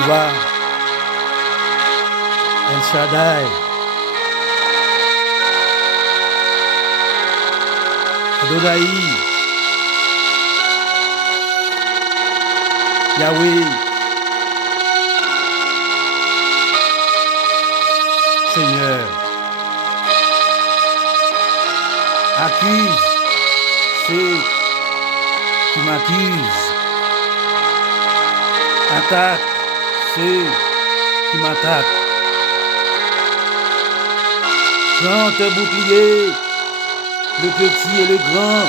Jéhovah, El Shaddai, Adonai, Yahweh, Seigneur, accuse ceux qui m'accusent, attaque ceux qui m'attaquent. Prends tes boucliers, le petit et le grand.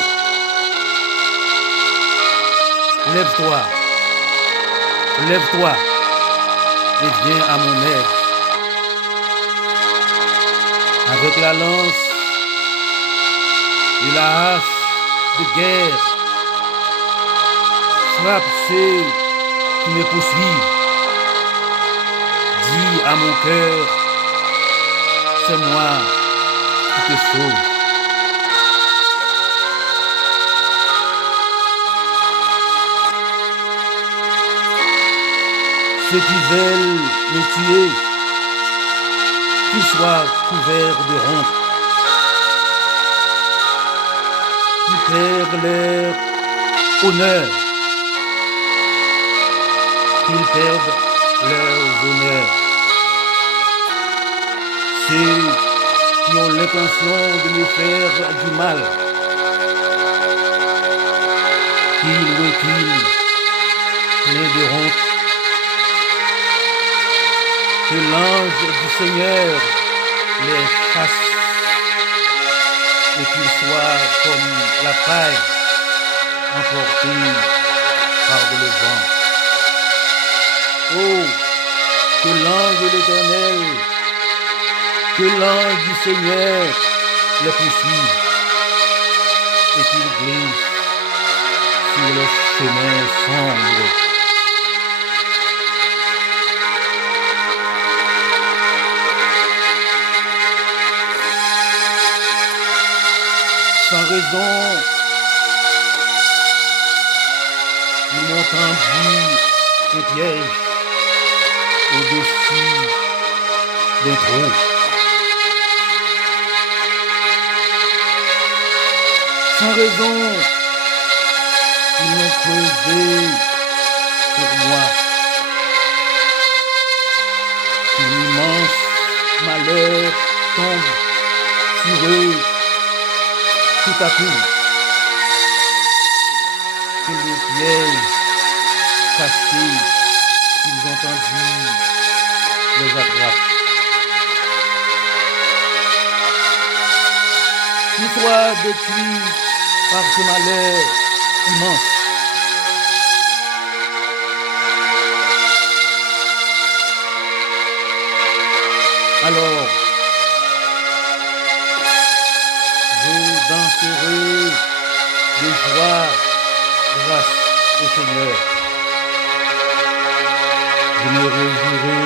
Lève-toi, lève-toi et viens à mon aide. Avec la lance et la hache de guerre, frappe ceux qui me poursuivent. Dis à mon cœur, c'est moi qui te sauve. Ceux qui veulent me tuer, qu'ils soient couverts de honte, qui perdent leur honneur, qu'ils perdent leur honneur. Ceux qui ont l'intention de me faire du mal, qu'ils reculent pleins de honte. Que l'ange du Seigneur les chasse et qu'ils soient comme la paille emportée par le vent. Oh, que l'ange de l'Éternel, que l'ange du Seigneur les poursuive et qu'ils glissent sur le chemin sombre. Sans raison, ils m'ont tendu un piège au-dessus d'un trou. Sans raison, ils m'ont creusé pour moi. Un immense malheur tombe sur eux. Tout à coup, que le piège caché qu'ils ont tendu les attrape. Qu'ils soient détruits par ce malheur immense. Alors, je danserai de joie grâce au Seigneur. Je me réjouirai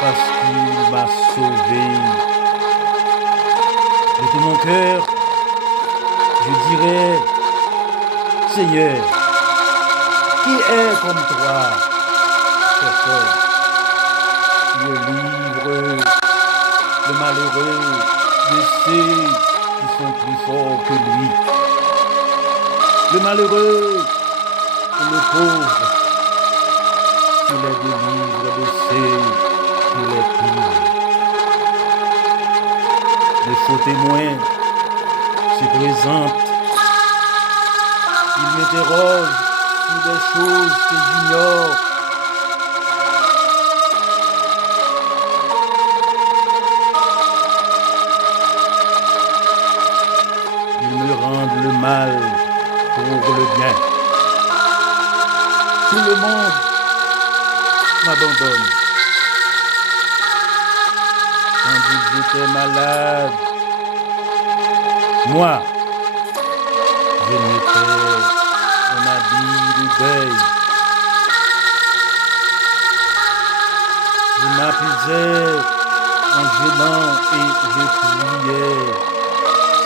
parce qu'il m'a sauvé. De tout mon cœur, je dirai, Seigneur, qui est comme toi, personne, qui livre le malheureux de ceux qui sont plus forts que lui. Le malheureux et le pauvre, qui les délivre de ceux qui les pillent. Les faux témoins se présentent. Ils m'interrogent sur des choses que j'ignore. Ils me rendent le mal pour le bien. Tout le monde m'abandonne. Quand j'étais malade, moi, je mettais un habit de deuil. Je m'apaisais en jeûnant et je priais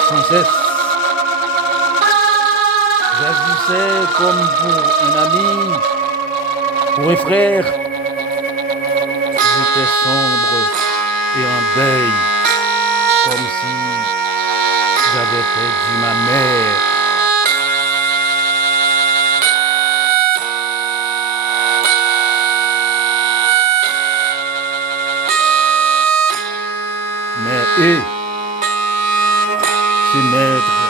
sans cesse. J'agissais comme pour un ami Pour mes frères, j'étais sombre et en deuil, comme si j'avais perdu ma mère. Mais eux, ces maîtres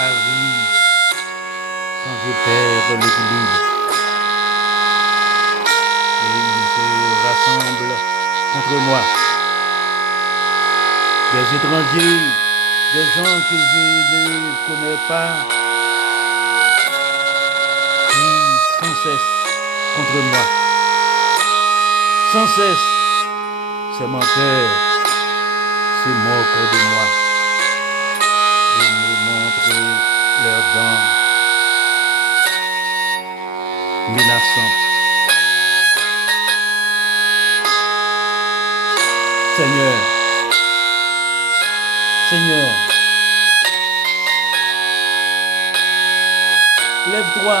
arrivent quand je perds l'équilibre. Et ils se rassemblent contre moi. Des étrangers, des gens que je ne connais pas, crient sans cesse contre moi. Sans cesse, ces menteurs se moquent de moi et me montrent leurs dents menaçantes. Seigneur, Seigneur, lève-toi.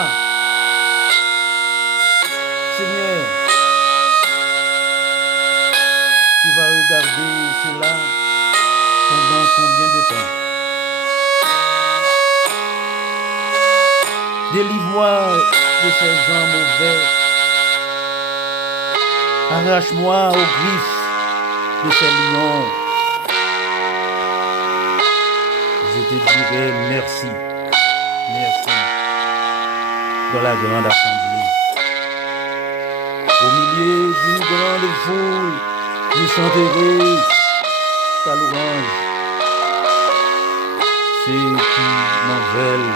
Seigneur, tu vas regarder cela pendant combien de temps? Délivre-moi de ces gens mauvais. Arrache-moi aux griffes de ces lions. Je te dirai merci, merci, dans la grande assemblée. Au milieu d'une grande foule, je chanterai ta louange. Ceux qui m'en veulent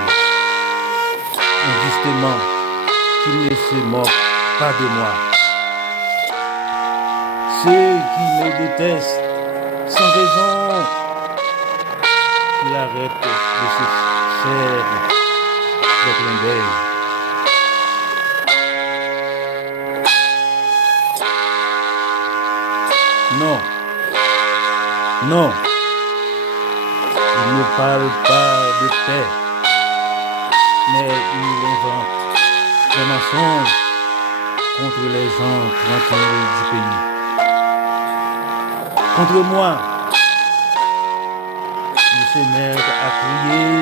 injustement, qu'ils ne se moquent pas de moi. Ceux qui me détestent sans raison, qu'ils arrêtent de se faire des clins d'œil. Non, non, ils ne parlent pas de paix, mais ils inventent des mensonges contre les gens tranquilles du pays. Contre moi, ils se mettent à crier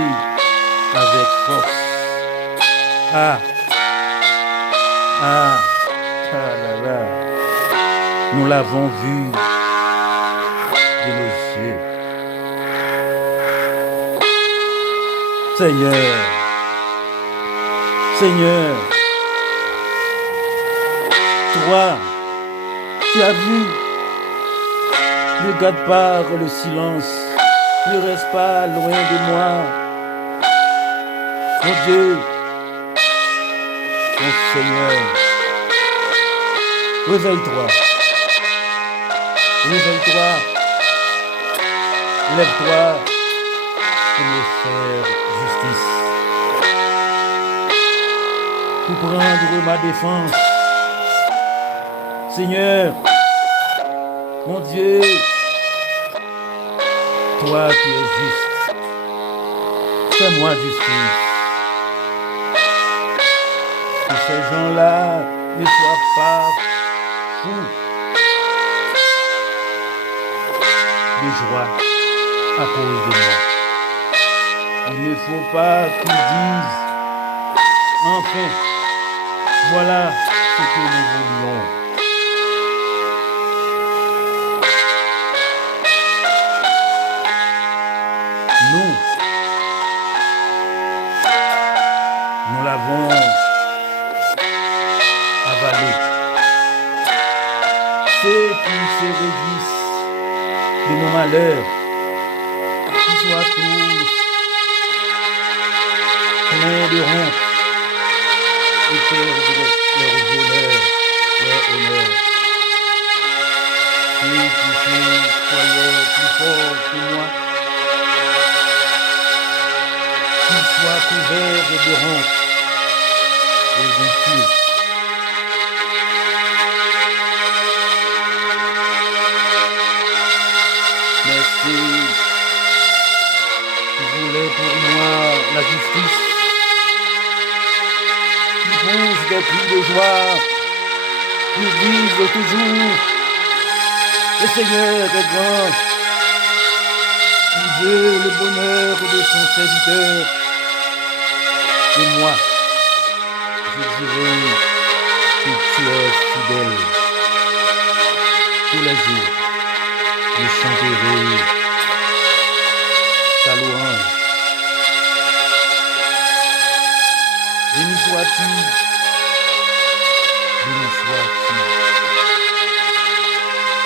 avec force. Ah, ah, ah là là, nous l'avons vu de nos yeux. Seigneur, Seigneur, toi, tu as vu, ne garde pas le silence, ne reste pas loin de moi. Mon Dieu, mon Seigneur, réveille-toi, réveille-toi, lève-toi pour me faire justice, pour prendre ma défense. Seigneur, mon Dieu, toi qui es juste, fais-moi justice. Que ces gens-là ne soient pas fous de joie à cause de moi. Il ne faut pas qu'ils disent, enfin, voilà ce que nous voulions. Nous l'avons avalé. Ceux qui se réjouissent de nos malheurs, qu'ils soient tous pleins de honte et perdent leur honneur, Ceux qui se croyaient plus forts que moi, qu'ils soient couverts de honte et d'insultes. Mais ceux qui voulaient pour moi la justice, qui poussent des cris de joie pour vivre toujours. Le Seigneur est grand, il veut le bonheur de son serviteur. Et moi, je dirai que tu es fidèle. Tous les jours, je chanterai ta louange. Béni sois-tu, béni sois-tu,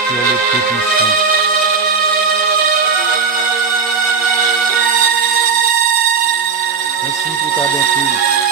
tu es le Tout-Puissant. Merci pour ta bonté.